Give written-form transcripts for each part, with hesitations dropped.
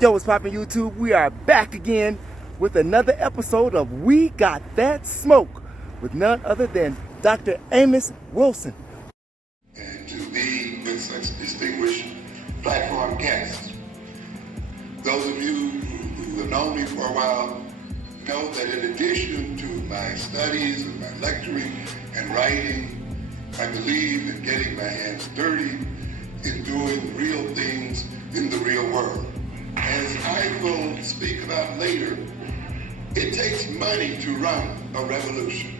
Yo, what's poppin' YouTube? We are back again with another episode of We Got That Smoke with none other than Dr. Amos Wilson. And to be with such distinguished platform guests. Those of you who have known me for a while know that in addition to my studies and my lecturing and writing, I believe in getting my hands dirty, in doing real things in the real world. As I will speak about later, it takes money to run a revolution.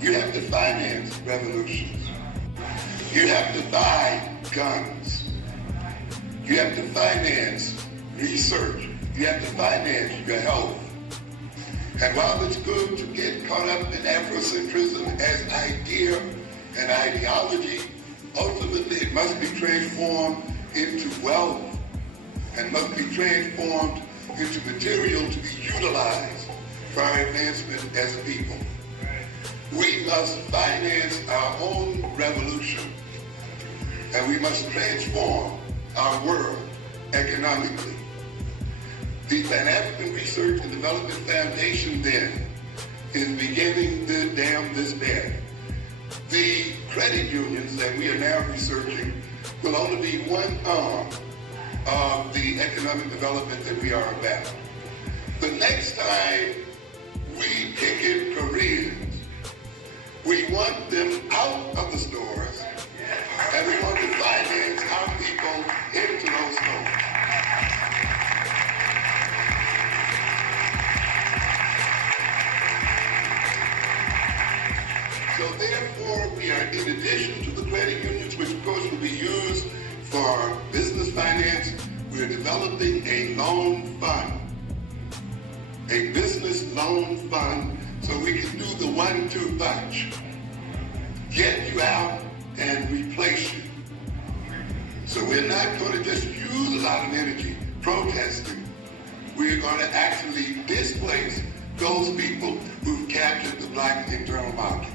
You have to finance revolutions. You have to buy guns. You have to finance research. You have to finance your health. And while it's good to get caught up in Afrocentrism as idea and ideology, ultimately it must be transformed into wealth and must be transformed into material to be utilized for our advancement as a people. We must finance our own revolution, and we must transform our world economically. The Pan-African Research and Development Foundation then is beginning to dam this bed. The credit unions that we are now researching will only be one arm of the economic development that we are about. The next time we picket Koreans, we want them out of the stores, and we want to finance our people into those stores. So therefore, we are, in addition to the credit unions, which of course will be used for business finance, we're developing a loan fund, a business loan fund, so we can do the 1-2 punch, get you out and replace you. So we're not going to just use a lot of energy protesting. We're going to actually displace those people who've captured the black internal market.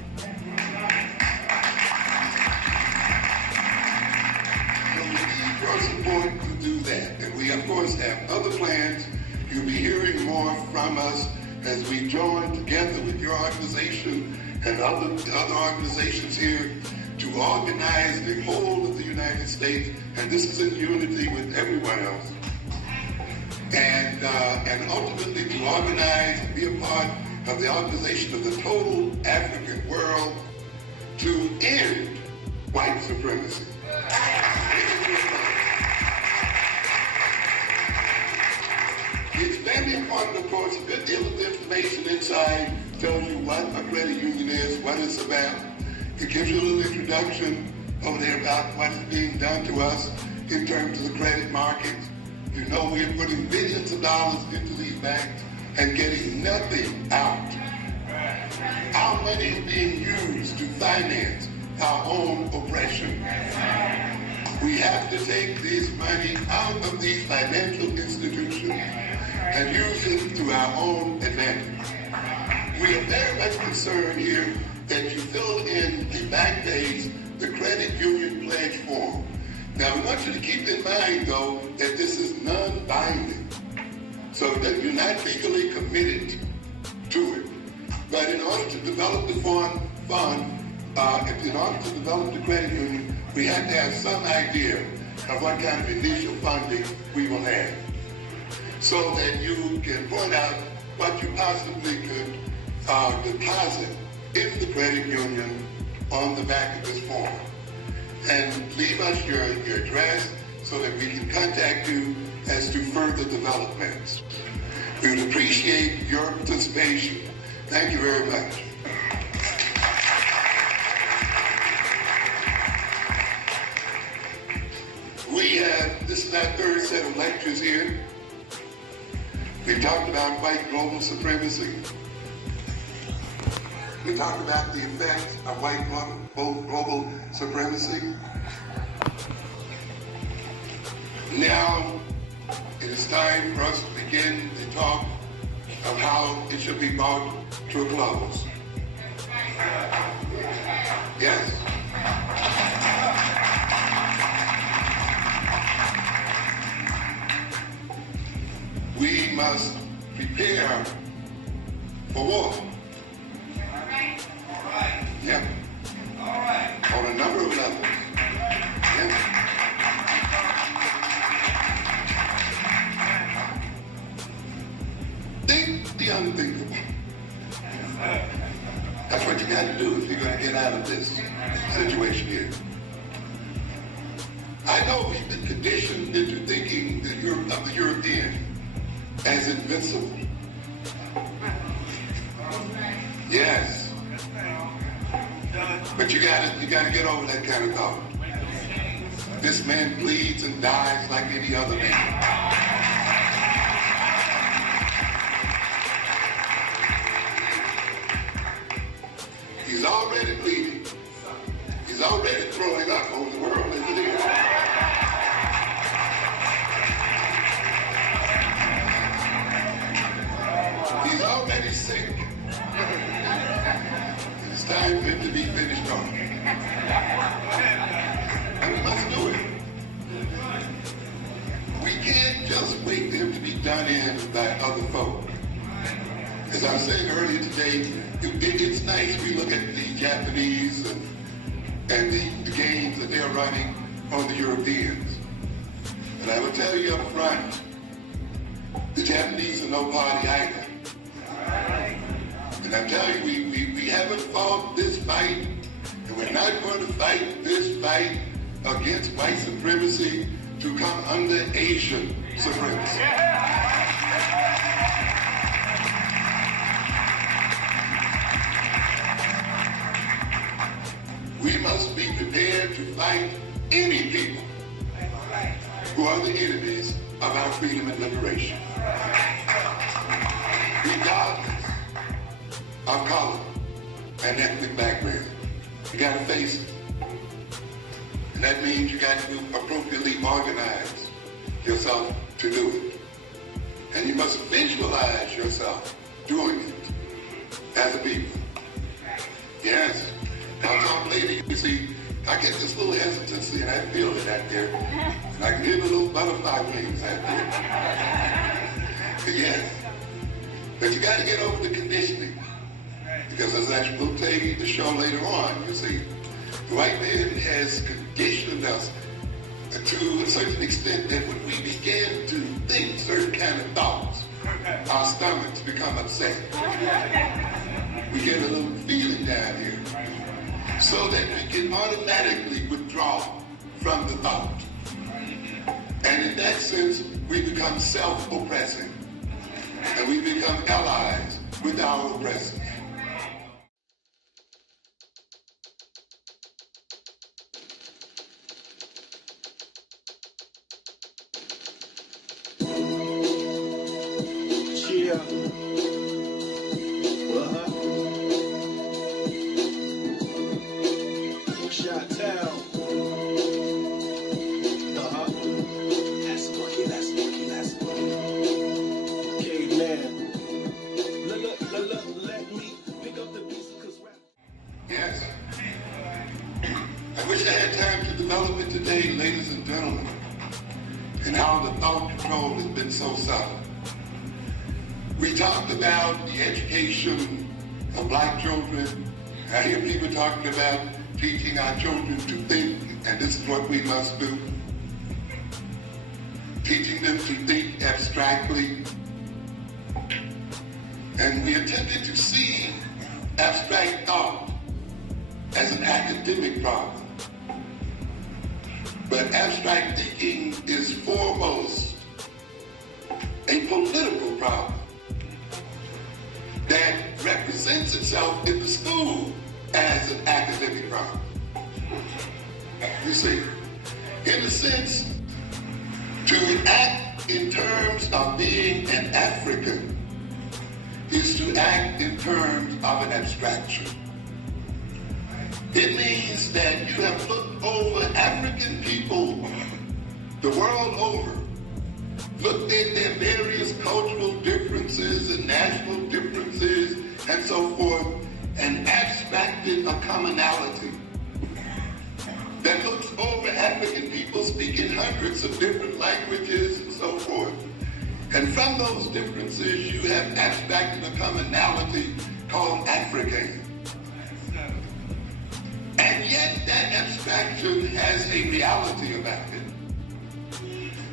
Your support to do that. And we, of course, have other plans. You'll be hearing more from us as we join together with your organization and other organizations here to organize the whole of the United States. And this is in unity with everyone else. And ultimately to organize and be a part of the organization of the total African world to end white supremacy. The expanding fund, of course, a good deal of information inside tells you what a credit union is, what it's about. It gives you a little introduction over there about what is being done to us in terms of the credit markets. You know we're putting billions of dollars into these banks and getting nothing out. Our money is being used to finance our own oppression. We have to take this money out of these financial institutions and use it to our own advantage. We are very much concerned here that you fill in the back page, the credit union pledge form. Now we want you to keep in mind though that this is non-binding, so that you're not legally committed to it. But in order to develop the fund, in order to develop the credit union, we have to have some idea of what kind of initial funding we will have, so that you can point out what you possibly could deposit in the credit union on the back of this form. And leave us your address so that we can contact you as to further developments. We would appreciate your participation. Thank you very much. This is our third set of lectures here. We talked about white global supremacy. We talked about the effects of white global supremacy. Now, it is time for us to begin the talk of how it should be brought to a close. Yes? we must prepare for war. All right. Yeah. All right. On a number of levels. Yeah. Think the unthinkable. That's what you got to do if you're going to get out of this situation here. I know we've been conditioned into thinking of the European as invincible. Yes. But you gotta get over that kind of thought. This man bleeds and dies like any other man. He's already bleeding. He's already throwing up on the world as it is. He's already sick. It's time for him to be finished off. And we must do it. We can't just wait for him to be done in by other folk. As I was saying earlier today, it's nice we look at the Japanese and the games that they're running on the Europeans. And I will tell you up front, the Japanese are no party either. And I tell you, we haven't fought this fight, and we're not going to fight this fight against white supremacy to come under Asian supremacy. We must be prepared to fight any people who are the enemies of our freedom and liberation, regardless of color and ethnic background. You got to face it. And that means you got to appropriately organize yourself to do it. And you must visualize yourself doing it as a people. Yes. I'll talk later. You see, I get this little hesitancy and I feel it out there. And I can hear the little butterfly wings out there. Yes. But you got to get over the conditioning. Because as I will tell you the show later on, you see, the white man has conditioned us to a certain extent that when we begin to think certain kind of thoughts, our stomachs become upset. We get a little feeling down here so that we can automatically withdraw from the thought. And in that sense, we become self-oppressing and we become allies with our oppressors. Yes. I wish I had time to develop it today, ladies and gentlemen, and how the thought control has been so subtle. We talked about the education of black children. I hear people talking about teaching our children to think, and this is what we must do. Teaching them to think abstractly. And we attempted to see abstract thought as an academic problem. But abstract thinking is foremost a political problem that represents itself in the school as an academic problem. You see, in a sense, to act in terms of being an African is to act in terms of an abstraction. It means that you have looked over African people the world over, looked at their various cultural differences and national differences and so forth, and abstracted a commonality that looks over African people speaking hundreds of different languages and so forth, And from those differences, you have abstracted a commonality called African. And yet that abstraction has a reality about it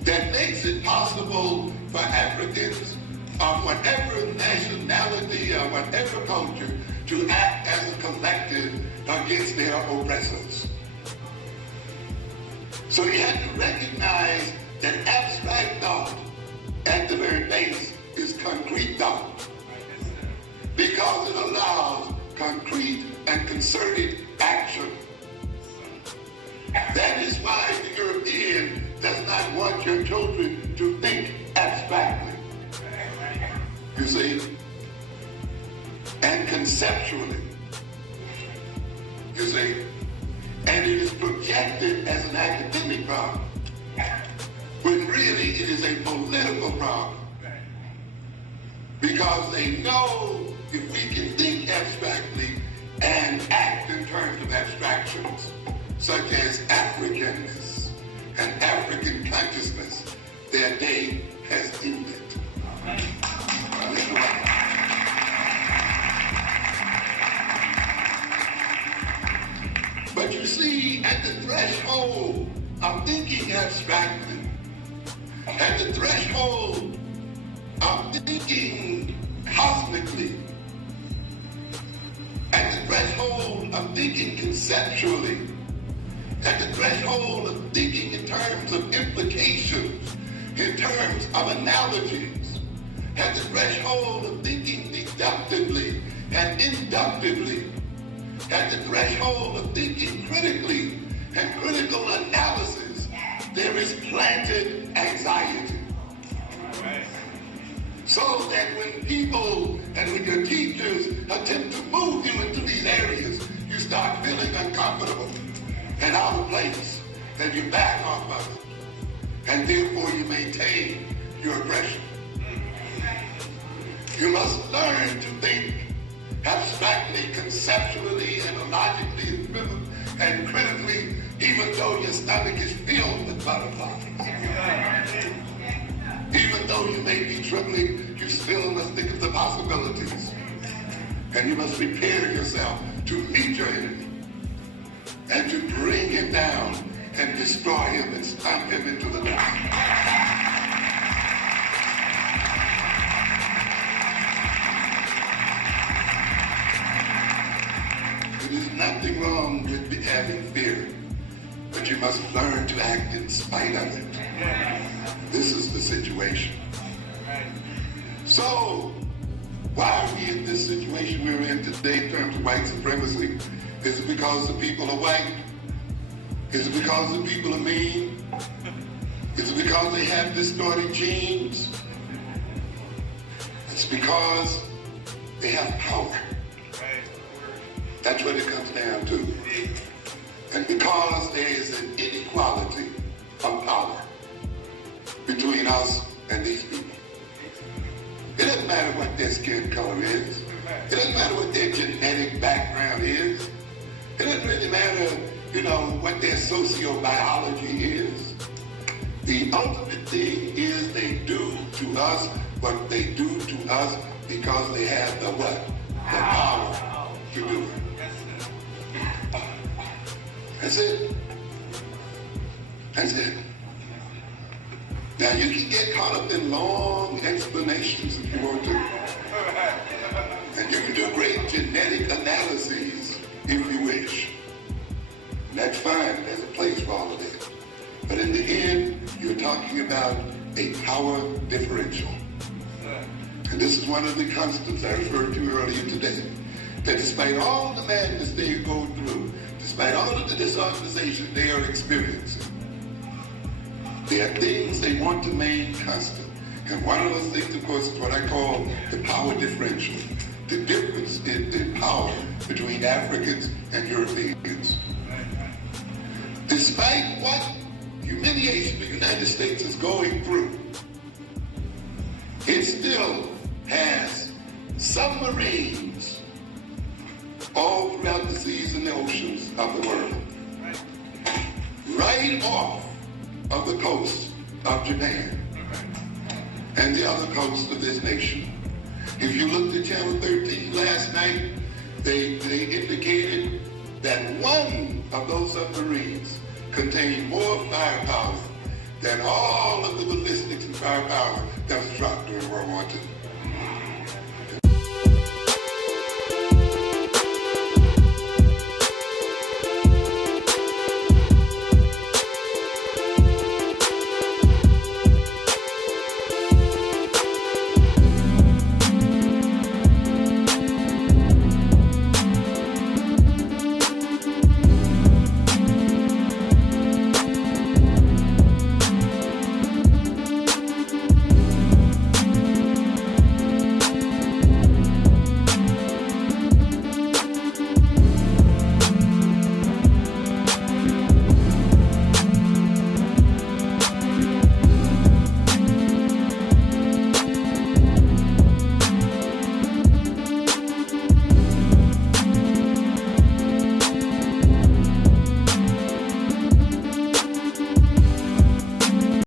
that makes it possible for Africans of whatever nationality or whatever culture to act as a collective against their oppressors. So you have to recognize that abstract thought at the very base is concrete thought, because it allows concrete and concerted action. That is why the European does not want your children to think abstractly, you see, and conceptually, you see, and it is projected as an academic problem, when really it is a political problem, because they know if we can think abstractly and act in terms of abstractions, such as Africanness and African consciousness, their day has ended. But you see, at the threshold of thinking abstractly, at the threshold of thinking cosmically, at the threshold of thinking conceptually, at the threshold of thinking in terms of implications, in terms of analogies, at the threshold of thinking deductively and inductively, at the threshold of thinking critically and critical analysis, there is planted anxiety. So that when people and when your teachers attempt to move you into these areas, you start feeling uncomfortable and out of place, and you back off of it. And therefore you maintain your aggression. You must learn to think abstractly, conceptually, and logically, and critically, even though your stomach is filled with butterflies. Even though you may be trembling, you still must think of the possibilities. And you must prepare yourself to meet your enemy and to bring him down and destroy him and stomp him into the ground. There is nothing wrong with having fear, but you must learn to act in spite of it. This is the situation. So, why are we in this situation we're in today in terms of white supremacy? Is it because the people are white? Is it because the people are mean? Is it because they have distorted genes? It's because they have power. That's what it comes down to. And because there is an inequality of power between us and these people. It doesn't matter what their skin color is. It doesn't matter what their genetic background is. It doesn't really matter, what their sociobiology is. The ultimate thing is they do to us what they do to us because they have the what? The power to do it. That's it. That's it. Now you can get caught up in long explanations if you want to. And you can do great genetic analyses if you wish. And that's fine. There's a place for all of that. But in the end, you're talking about a power differential. And this is one of the constants I referred to earlier today. That despite all the madness they go through, despite all of the disorganization they are experiencing, there are things they want to maintain constant. And one of those things, of course, is what I call the power differential. The difference in power between Africans and Europeans. Despite what humiliation the United States is going through, it still has submarines all throughout the seas and the oceans of the world. Right off of the coast of Japan. and the other coasts of this nation. If you looked at Channel 13 last night, they indicated that one of those submarines contained more firepower than all of the ballistics and firepower